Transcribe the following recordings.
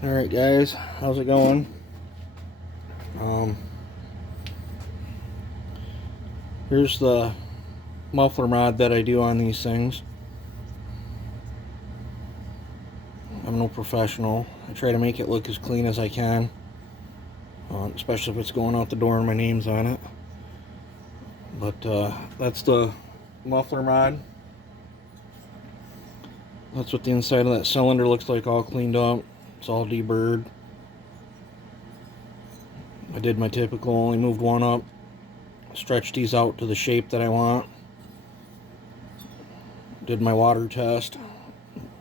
Alright guys, how's it going? Here's the muffler mod that I do on these things. I'm no professional. I try to make it look as clean as I can, especially if it's going out the door and my name's on it. But that's the muffler mod. That's what the inside of that cylinder looks like, all cleaned up. It's all deburred. I did my typical, only moved one up, stretched these out to the shape that I want. Did my water test,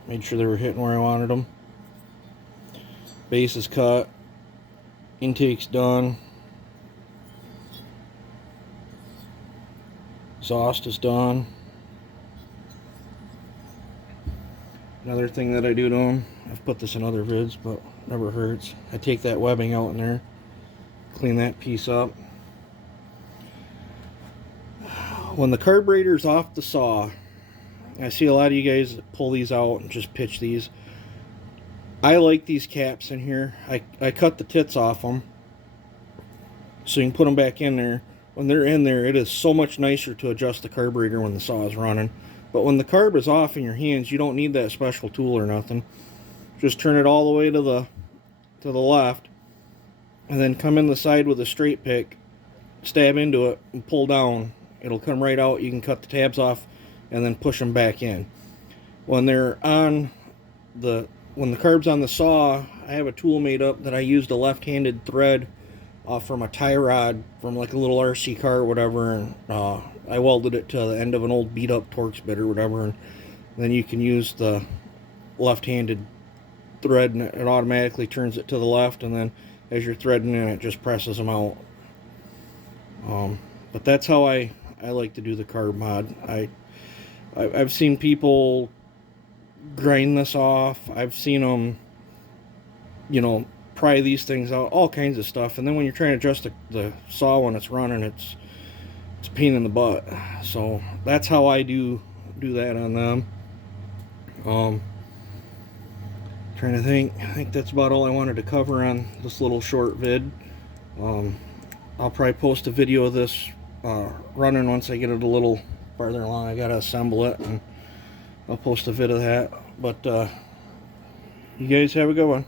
made sure they were hitting where I wanted them. Base is cut, intake's done, exhaust is done. Another thing that I do to them, I've put this in other vids, but never hurts. I take that webbing out in there, clean that piece up. When the carburetor's off the saw, I see a lot of you guys pull these out and just pitch these. I like these caps in here. I cut the tits off them so you can put them back in there. When they're in there, it is so much nicer to adjust the carburetor when the saw is running. But when the carb is off in your hands, you don't need that special tool or nothing. Just turn it all the way to the left, and then come in the side with a straight pick, stab into it, and pull down. It'll come right out. You can cut the tabs off and then push them back in. When they're on when the carb's on the saw, I have a tool made up that I used a left-handed thread from a tie rod from like a little RC car or whatever, and I welded it to the end of an old beat-up Torx bit or whatever, and then you can use the left-handed thread and it automatically turns it to the left, and then as you're threading in, it just presses them out. But that's how I like to do the carb mod. I've seen people grind this off. I've seen them, pry these things out, all kinds of stuff. And then when you're trying to adjust the saw when it's running, it's a pain in the butt. So that's how I do that on them. Trying to think. I think that's about all I wanted to cover on this little short vid. I'll probably post a video of this running once I get it a little farther along. I gotta assemble it, and I'll post a vid of that. But you guys have a good one.